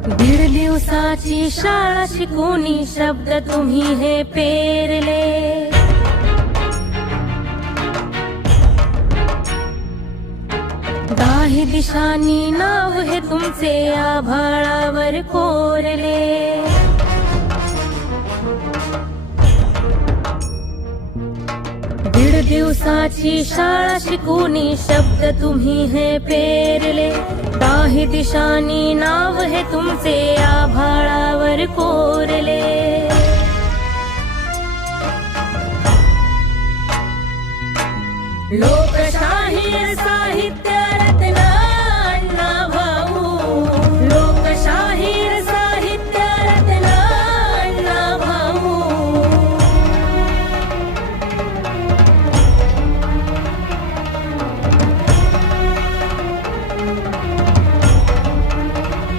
दीड दिवसाची शाळा शिकूनी शब्द तुम्ही हे पेरले। दाही दिशांनी नाव हे तुमचे आभाळावर कोरले। दीड दिवसाची शाळा शिकूनी शब्द तुम्ही हे पेरले। दाही दिशांनी नाव हे तुमचे आभाळावर कोरले। लोकशाहीर साहित्य